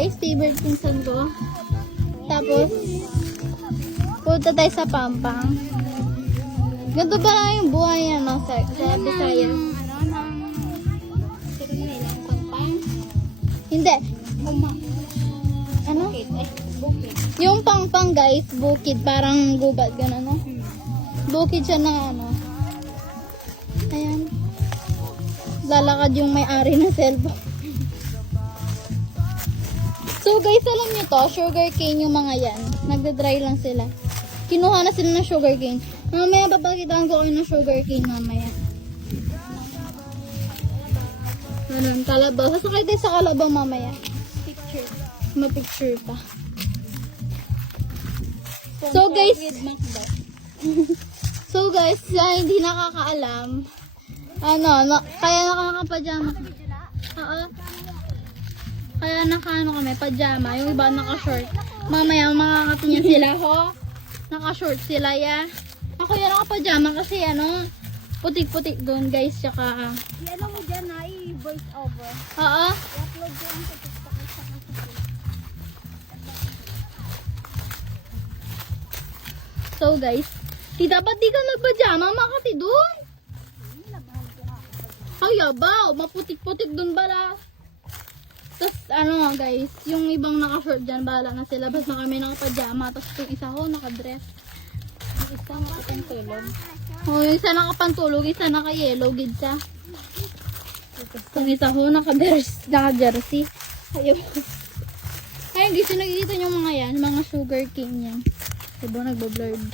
guys, favorite pinsan ko. Tapos, punta tayo sa Pampang. Ganito ba lang yung buhay ano, sa Bisaya? Hindi. Ano? Yung Pampang guys, bukid, parang gubat gano'n, no? Bukid siya na ano. Ayan. Lalakad yung may-ari ng cellphone. So guys, alam nyo to, sugar cane yung mga yan. Nagda-dry lang sila. Kinuha na sila ng sugar cane. Mamaya papakitaan ko kayo ng sugar cane mamaya. Ano, kalabaw. Sasakay tayo sa kalabaw mamaya. Picture. Ma-picture pa. So guys, hindi nakakaalam. Kaya nakaka-pajama. Oo. Kaya kami, pajama. Yung iba naka-short. Mamaya makakatingin sila ho. Naka-short sila ya. Ako yan naka-pajama kasi putik-putik doon guys. Tsaka Ano mo dyan na i-voice over? oo. I-upload ko lang sa TikTok at sa Facebook. So guys, dapat di ka nagpajama, makati doon. Ay, yabaw, maputik-putik doon bala. Tapos guys, yung ibang naka-short dyan, bahala na sila. Basta kami nakapajama. Tapos yung isa ho, naka-dress. Yung isa nakapantulog. Oh, yung isa nakapantulog, isa naka-yellow, gidsa. Yung isa ho, naka-jersey. Ayun. Ayun, guys, yung nakikita nyo mga yan, mga sugar cane yan. Diba, nagbo-blurred.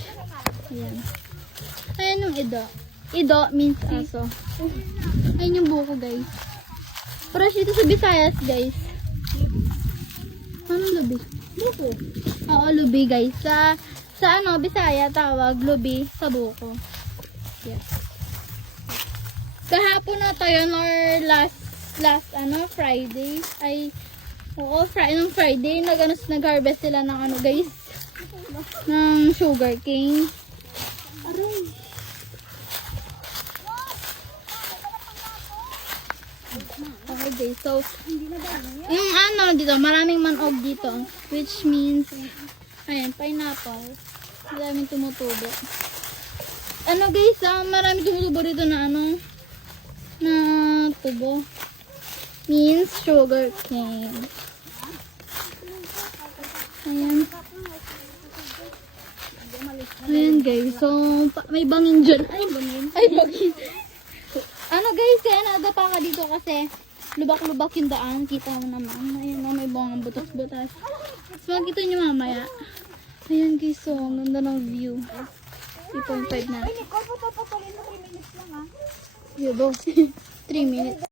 Ayan. Ayan yung ido. Ido means aso. Ayan yung buko, guys. Fresh dito sa Visayas, guys. Anong lubi? Buko. Oo, lubi, guys. Sa Bisaya, tawag, lubi sa buko. Yes. Kahapon na to yun, or last Friday. Nung Friday, nag-harvest sila ng guys, ng sugar cane. Aray. Okay guys, so yung dito, maraming manog dito, which means ayan, pineapple. Maraming tumutubo. Guys, maraming tumutubo dito na na tubo. Means sugar cane. Ayan. Ayan guys, so may bangin dyan. Ay, bangin. Guys, kaya nadapa ka dito kasi lubak-lubak yung daan. Kita mo naman. Ayan may bungang butas-butas. So, makikita nyo mamaya. Ayan guys, so ang ganda ng view. 3.5 na. Ay, Nicole, papapatulin mo 3 minutes lang ha. Diba? 3 minutes.